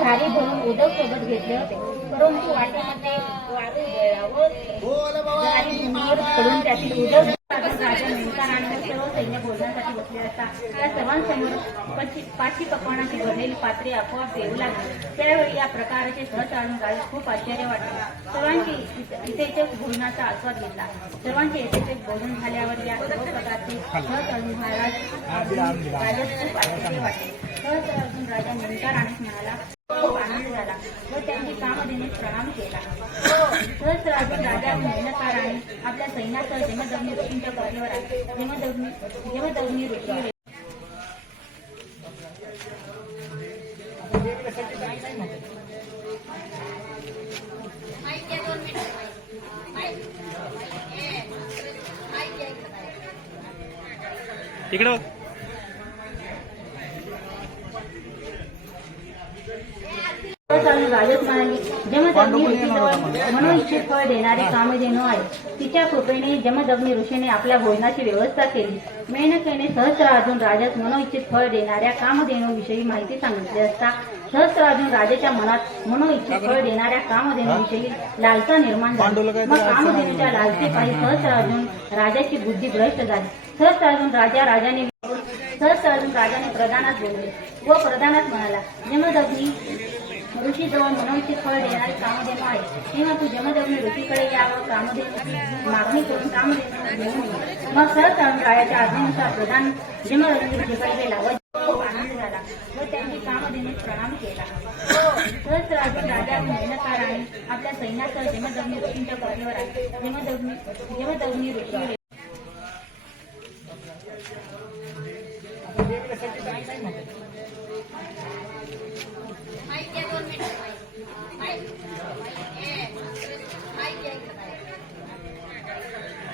भारी भरून उदक सोबत घेतले होते. परंतु वाटेमध्ये वारू पडून त्यातील उदक सैन्य भोजनासाठी बसले असता सर्वांसमोर पकवानाची आपोआप देऊ लागली. त्यावेळी या प्रकारचे सहज आणून खूप आश्चर्य वाटले. सर्वांची इथे आस्वाद घेतला. सर्वांचे भोजन झाल्यावर या सहज खूप आश्चर्य वाटले. सहज अर्जुन राजा मेहता राणीस म्हणाला खूप आनंद झाला व त्यांनी कामधेने प्रणाम केला सहस्रार्जुन राजा मेहनतकार आणि आपल्या सैन्यासह जमदग्नी ऋषींच्या कॉलेवर आले जमदग्नी जमदग्नी ऋषी इकडं राजत म्हणाली जमदग्नी ऋषीजवळ मनोइच्छित फळ देणारे कामधेनू आहे तिच्या कृपेने जमदग्नी ऋषीने आपल्या भोजनाची व्यवस्था केली. मेनकेने सहस्रार्जुन राजास मनोइच्छित फळ देणाऱ्या कामधेनूविषयी माहिती सांगितली असता सहस्रार्जुन राजाच्या मनात मनोइच्छित फळ देणाऱ्या कामधेनूविषयी लालसा निर्माण झाली. मग कामधेनूच्या लालसेपायी सहस्रार्जुन राजाची बुद्धी भ्रष्ट झाली. सहस्रार्जुन राजा राजाने सहस्रार्जुन राजाने प्रधानात बोलले व प्रधानात म्हणाला जमदग्नी ऋषी ऋषीजवळ मनोइच्छित फळ देणारे कामधेनू आहे तेव्हा तू जमदग्नी ऋषीकडे यावं व मागणी करून कामधेनू घेऊन मग सरळ राजाच्या आज्ञेनुसार प्रधान जमदग्नी ऋषीकडे गेला व खूप आनंद झाला व त्यांनी कामधेने प्रणाम केला. सहस्रार्जुन राजा मेहनतकार आणि आपल्या सैन्यासह जमदग्नी ऋषींच्या कॉलेवर आहे जमदग्नी जमदग्नी ऋषी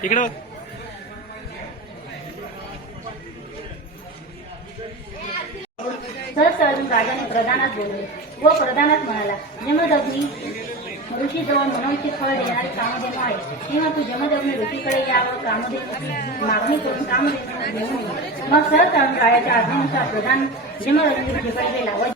इकडं बघ. सहस्रार्जुन राजाने प्रधानात बोलले व प्रधानात म्हणाला जमदग्नी ऋषीजवळ मनोचे फळ देणारे कामधेनू आहे तेव्हा तू जमदग्नी ऋषीकडे या व मागणी करून कामधेनू घेऊन ये. मग सहस्रार्जुन राजाच्या आज्ञेनुसार प्रधान जमदग्नी ऋषीकडे गेला व